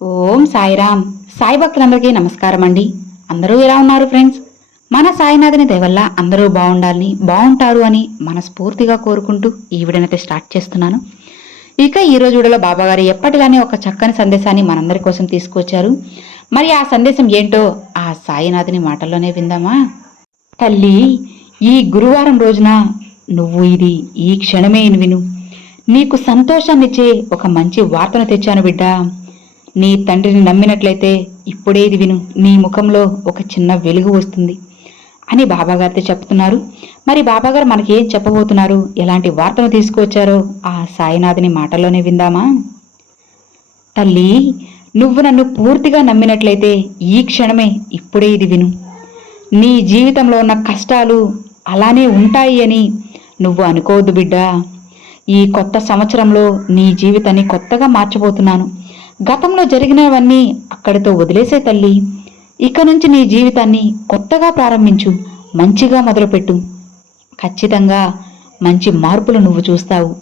ఓం సాయిరామ్. సాయి భక్తులందరికీ నమస్కారం అండి. అందరూ ఎలా ఉన్నారు ఫ్రెండ్స్? మన సాయినాథుని దయవల్ల అందరూ బాగుండాలని బాగుంటారు అని మనస్ఫూర్తిగా కోరుకుంటూ ఈ విడనైతే స్టార్ట్ చేస్తున్నాను. ఇక ఈ రోజు వీడియోలో బాబాగారు ఎప్పటిలానే ఒక చక్కని సందేశాన్ని మనందరి కోసం తీసుకొచ్చారు. మరి ఆ సందేశం ఏంటో ఆ సాయినాథుని మాటల్లోనే విందామా? తల్లి ఈ గురువారం రోజున నువ్వు ఇది ఈ క్షణమే విను. నీకు సంతోషాన్నిచ్చే ఒక మంచి వార్తను తెచ్చాను బిడ్డా. నీ తండ్రిని నమ్మినట్లయితే ఇప్పుడే ఇది విను. నీ ముఖంలో ఒక చిన్న వెలుగు వస్తుంది. అని బాబాగారితో చెప్తున్నారు. మరి బాబాగారు మనకి ఏం చెప్పబోతున్నారు? ఎలాంటి వార్తను తీసుకువచ్చారో ఆ సాయినాథుని మాటల్లోనే విందామా? తల్లి నువ్వు నన్ను పూర్తిగా నమ్మినట్లయితే ఈ క్షణమే ఇప్పుడే ఇది విను. నీ జీవితంలో ఉన్న కష్టాలు అలానే ఉంటాయి అని నువ్వు అనుకోవద్దు బిడ్డా. ఈ కొత్త సంవత్సరంలో నీ జీవితాన్ని కొత్తగా మార్చబోతున్నాను. గతంలో జరిగినవన్నీ అక్కడితో వదిలేసే తల్లి ఇక నుంచి నీ జీవితాన్ని కొత్తగా ప్రారంభించు మంచిగా మొదలుపెట్టు. ఖచ్చితంగా మంచి మార్పులు నువ్వు చూస్తావు.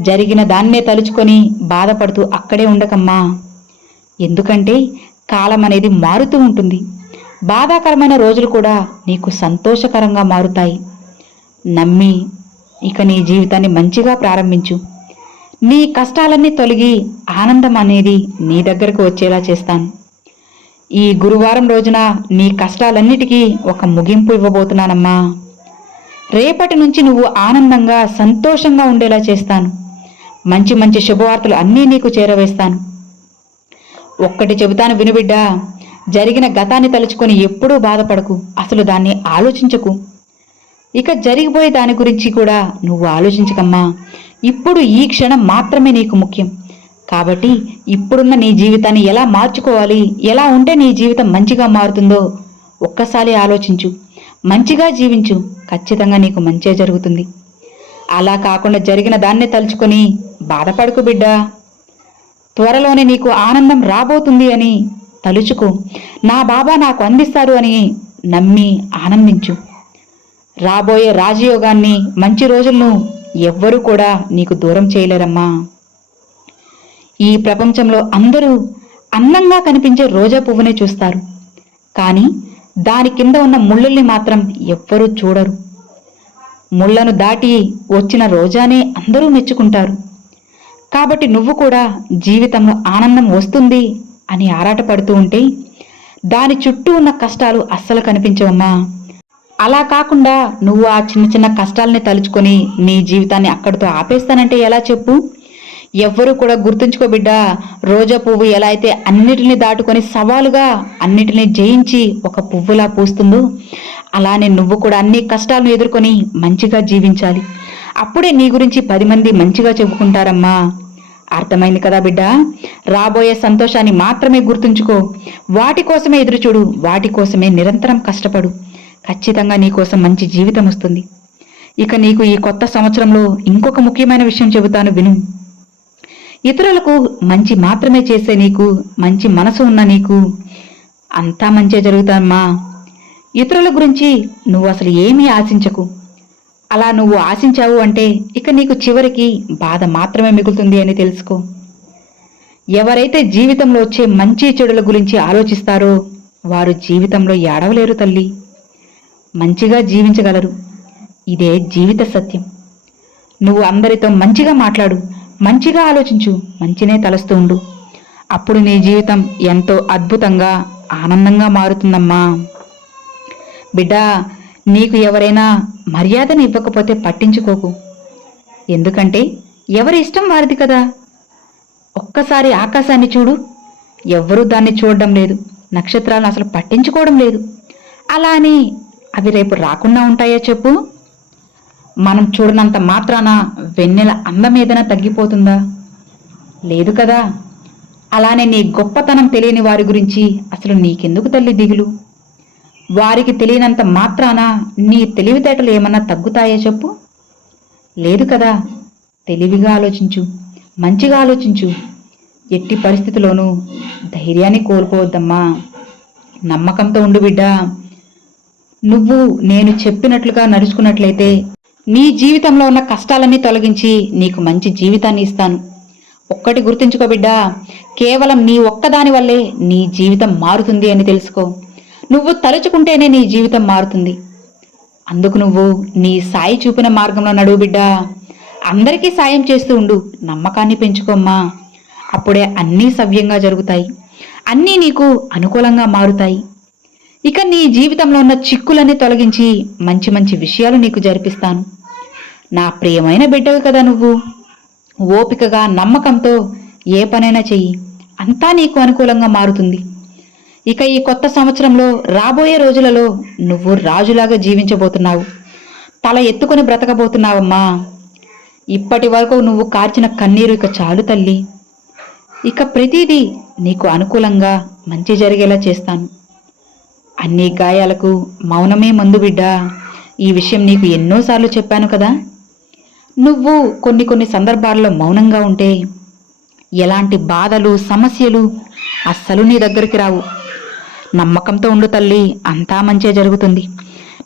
జరిగిన దాన్నే తలుచుకొని బాధపడుతూ అక్కడే ఉండకమ్మా. ఎందుకంటే కాలం అనేది మారుతూ ఉంటుంది. బాధాకరమైన రోజులు కూడా నీకు సంతోషకరంగా మారుతాయి. నమ్మి ఇక నీ జీవితాన్ని మంచిగా ప్రారంభించు. నీ కష్టాలన్నీ తొలగి ఆనందం అనేది నీ దగ్గరకు వచ్చేలా చేస్తాను. ఈ గురువారం రోజున నీ కష్టాలన్నిటికీ ఒక ముగింపు ఇవ్వబోతున్నానమ్మా. రేపటి నుంచి నువ్వు ఆనందంగా సంతోషంగా ఉండేలా చేస్తాను. మంచి మంచి శుభవార్తలు అన్నీ నీకు చేరవేస్తాను. ఒక్కటి చెబుతాను వినుబిడ్డా జరిగిన గతాన్ని తలుచుకొని ఎప్పుడూ బాధపడకు అసలు దాన్ని ఆలోచించకు. ఇక జరిగిపోయే దాని గురించి కూడా నువ్వు ఆలోచించకమ్మా. ఇప్పుడు ఈ క్షణం మాత్రమే నీకు ముఖ్యం. కాబట్టి ఇప్పుడున్న నీ జీవితాన్ని ఎలా మార్చుకోవాలి? ఎలా ఉంటే నీ జీవితం మంచిగా మారుతుందో ఒక్కసారి ఆలోచించు. మంచిగా జీవించు. ఖచ్చితంగా నీకు మంచే జరుగుతుంది. అలా కాకుండా జరిగిన దాన్నే తలుచుకొని బాధపడకు బిడ్డా. త్వరలోనే నీకు ఆనందం రాబోతుంది అని తలుచుకో. నా బాబా నాకు అందిస్తారు అని నమ్మి ఆనందించు. రాబోయే రాజయోగాన్ని మంచి రోజులను ఎవ్వరూ కూడా నీకు దూరం చేయలేరమ్మా. ఈ ప్రపంచంలో అందరూ అందంగా కనిపించే రోజా పువ్వునే చూస్తారు. కానీ దాని కింద ఉన్న ముళ్ళుల్ని మాత్రం ఎవ్వరూ చూడరు. ముళ్ళను దాటి వచ్చిన రోజానే అందరూ మెచ్చుకుంటారు. కాబట్టి నువ్వు కూడా జీవితంలో ఆనందం వస్తుంది అని ఆరాటపడుతూ ఉంటే దాని చుట్టూ ఉన్న కష్టాలు అస్సలు కనిపించవమ్మా. అలా కాకుండా నువ్వు ఆ చిన్న చిన్న కష్టాలని తలుచుకొని నీ జీవితాన్ని అక్కడితో ఆపేస్తానంటే ఎలా చెప్పు? ఎవ్వరూ కూడా గుర్తుంచుకో బిడ్డా రోజా పువ్వు ఎలా అయితే అన్నిటిని దాటుకొని సవాలుగా అన్నిటిని జయించి ఒక పువ్వులా పూస్తుందో అలానే నువ్వు కూడా అన్ని కష్టాలను ఎదుర్కొని మంచిగా జీవించాలి. అప్పుడే నీ గురించి పది మంది మంచిగా చెప్పుకుంటారమ్మా. అర్థమైంది కదా బిడ్డ? రాబోయే సంతోషాన్ని మాత్రమే గుర్తుంచుకో. వాటి కోసమే ఎదురుచూడు వాటి కోసమే నిరంతరం కష్టపడు. ఖచ్చితంగా నీకోసం మంచి జీవితం వస్తుంది. ఇక నీకు ఈ కొత్త సంవత్సరంలో ఇంకొక ముఖ్యమైన విషయం చెబుతాను విను. ఇతరులకు మంచి మాత్రమే చేసే నీకు మంచి మనసు ఉన్న నీకు అంతా మంచే జరుగుతామ్మా ఇతరుల గురించి నువ్వు అసలు ఏమీ ఆశించకు. అలా నువ్వు ఆశించావు అంటే ఇక నీకు చివరికి బాధ మాత్రమే మిగులుతుంది అని తెలుసుకో. ఎవరైతే జీవితంలో వచ్చే మంచి చెడుల గురించి ఆలోచిస్తారో వారు జీవితంలో ఏడవలేరు తల్లి. మంచిగా జీవించగలరు. ఇదే జీవిత సత్యం. నువ్వు అందరితో మంచిగా మాట్లాడు మంచిగా ఆలోచించు మంచినే తలస్తూ ఉండు. అప్పుడు నీ జీవితం ఎంతో అద్భుతంగా ఆనందంగా మారుతుందమ్మా. బిడ్డా నీకు ఎవరైనా మర్యాదను ఇవ్వకపోతే పట్టించుకోకు. ఎందుకంటే ఎవరి ఇష్టం వారిది కదా. ఒక్కసారి ఆకాశాన్ని చూడు ఎవ్వరూ దాన్ని చూడడం లేదు. నక్షత్రాలను అసలు పట్టించుకోవడం లేదు. అలా అని అవి రేపు రాకుండా ఉంటాయా చెప్పు? మనం చూడనంత మాత్రాన వెన్నెల అందం ఏదైనా తగ్గిపోతుందా? లేదు కదా. అలానే నీ గొప్పతనం తెలియని వారి గురించి అసలు నీకెందుకు తల్లి దిగులు? వారికి తెలియనంత మాత్రాన నీ తెలివితేటలు ఏమన్నా తగ్గుతాయా చెప్పు? లేదు కదా. తెలివిగా ఆలోచించు. మంచిగా ఆలోచించు. ఎట్టి పరిస్థితిలోనూ ధైర్యాన్ని కోల్పోవద్దమ్మా. నమ్మకంతో ఉండు బిడ్డా. నువ్వు నేను చెప్పినట్లుగా నడుచుకున్నట్లయితే నీ జీవితంలో ఉన్న కష్టాలన్నీ తొలగించి నీకు మంచి జీవితాన్ని ఇస్తాను. ఒక్కటి గుర్తుంచుకో బిడ్డా కేవలం నీ ఒక్కదాని వల్లే నీ జీవితం మారుతుంది అని తెలుసుకో. నువ్వు తలుచుకుంటేనే నీ జీవితం మారుతుంది. అందుకు నువ్వు నీ సాయి చూపిన మార్గంలో నడువు బిడ్డా. అందరికీ సాయం చేస్తూ ఉండు నమ్మకాన్ని పెంచుకోమ్మా అప్పుడే అన్నీ సవ్యంగా జరుగుతాయి. అన్నీ నీకు అనుకూలంగా మారుతాయి. ఇక నీ జీవితంలో ఉన్న చిక్కులన్నీ తొలగించి మంచి మంచి విషయాలు నీకు జరిపిస్తాను. నా ప్రియమైన బిడ్డవి కదా నువ్వు. ఓపికగా నమ్మకంతో ఏ పనైనా చెయ్యి. అంతా నీకు అనుకూలంగా మారుతుంది. ఇక ఈ కొత్త సంవత్సరంలో రాబోయే రోజులలో నువ్వు రాజులాగా జీవించబోతున్నావు. తల ఎత్తుకొని బ్రతకబోతున్నావమ్మా. ఇప్పటి వరకు నువ్వు కార్చిన కన్నీరు ఇక చాలు తల్లి. ఇక ప్రతిదీ నీకు అనుకూలంగా మంచి జరిగేలా చేస్తాను. అన్ని గాయాలకు మౌనమే మందు బిడ్డా. ఈ విషయం నీకు ఎన్నోసార్లు చెప్పాను కదా. నువ్వు కొన్ని కొన్ని సందర్భాల్లో మౌనంగా ఉంటే ఎలాంటి బాధలు సమస్యలు అస్సలు నీ దగ్గరికి రావు. నమ్మకంతో ఉండు తల్లి అంతా మంచే జరుగుతుంది.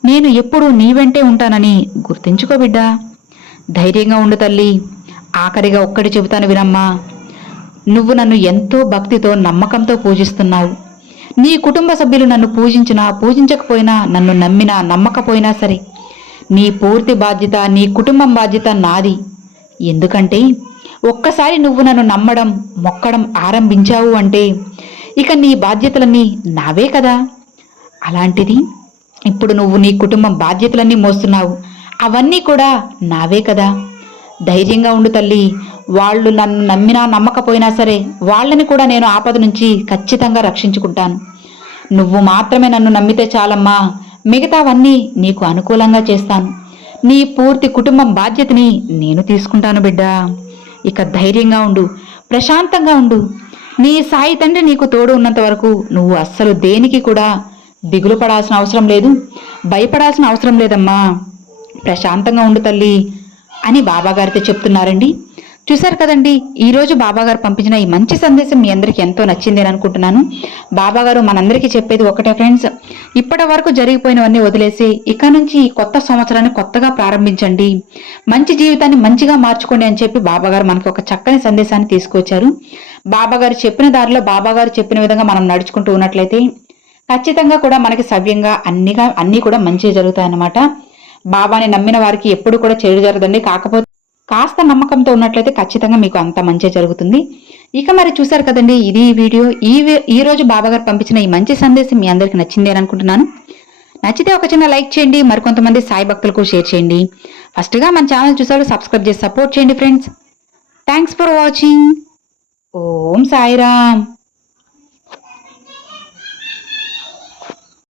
నేను ఎప్పుడూ నీ వెంటే ఉంటానని గుర్తుంచుకో బిడ్డా. ధైర్యంగా ఉండు తల్లి ఆఖరిగా ఒక్కటి చెబుతాను వినమ్మా. నువ్వు నన్ను ఎంతో భక్తితో నమ్మకంతో పూజిస్తున్నావు. నీ కుటుంబ సభ్యులు నన్ను పూజించినా పూజించకపోయినా నన్ను నమ్మినా నమ్మకపోయినా సరే నీ పూర్తి బాధ్యత నీ కుటుంబం బాధ్యత నాది. ఎందుకంటే ఒక్కసారి నువ్వు నన్ను నమ్మడం మొక్కడం ఆరంభించావు అంటే ఇక నీ బాధ్యతలన్నీ నావే కదా. అలాంటిది ఇప్పుడు నువ్వు నీ కుటుంబం బాధ్యతలన్నీ మోస్తున్నావు అవన్నీ కూడా నావే కదా. ధైర్యంగా ఉండు తల్లి. వాళ్ళు నన్ను నమ్మినా నమ్మకపోయినా సరే వాళ్ళని కూడా నేను ఆపద నుంచి ఖచ్చితంగా రక్షించుకుంటాను. నువ్వు మాత్రమే నన్ను నమ్మితే చాలమ్మా. మిగతావన్నీ నీకు అనుకూలంగా చేస్తాను. నీ పూర్తి కుటుంబం బాధ్యతని నేను తీసుకుంటాను బిడ్డా. ఇక ధైర్యంగా ఉండు. ప్రశాంతంగా ఉండు. నీ సాయి తండ్రి నీకు తోడు ఉన్నంత వరకు నువ్వు అస్సలు దేనికి కూడా దిగులు పడాల్సిన అవసరం లేదు. భయపడాల్సిన అవసరం లేదమ్మా. ప్రశాంతంగా ఉండు తల్లి. అని బాబాగారితో చెప్తున్నారండి. చూశారు కదండి ఈరోజు బాబాగారు పంపించిన ఈ మంచి సందేశం మీ అందరికీ ఎంతో నచ్చింది అని అనుకుంటున్నాను. బాబాగారు మనందరికీ చెప్పేది ఒకటే ఫ్రెండ్స్ ఇప్పటి వరకు జరిగిపోయినవన్నీ వదిలేసి ఇక నుంచి ఈ కొత్త సంవత్సరాన్ని కొత్తగా ప్రారంభించండి. మంచి జీవితాన్ని మంచిగా మార్చుకోండి అని చెప్పి బాబాగారు మనకి ఒక చక్కని సందేశాన్ని తీసుకొచ్చారు. బాబాగారు చెప్పిన దారిలో బాబాగారు చెప్పిన విధంగా మనం నడుచుకుంటూ ఉన్నట్లయితే ఖచ్చితంగా కూడా మనకి సవ్యంగా అన్నిగా అన్నీ కూడా మంచిగా జరుగుతాయన్నమాట. బాబాని నమ్మిన వారికి ఎప్పుడు కూడా చెడు జరగదండి. కాకపోతే కాస్త నమ్మకంతో ఉన్నట్లయితే ఖచ్చితంగా మీకు అంత మంచి జరుగుతుంది. ఇక మరి చూసారు కదండి ఇది వీడియో. ఈ ఈ రోజు బాబాగారు పంపించిన ఈ మంచి సందేశం మీ అందరికి నచ్చింది అని అనుకుంటున్నాను. నచ్చితే ఒక చిన్న లైక్ చేయండి మరికొంతమంది సాయి భక్తులకు షేర్ చేయండి. ఫస్ట్గా మన ఛానల్ చూసారు సబ్స్క్రైబ్ చేసి సపోర్ట్ చేయండి friends. Thanks for watching. Om Sairam.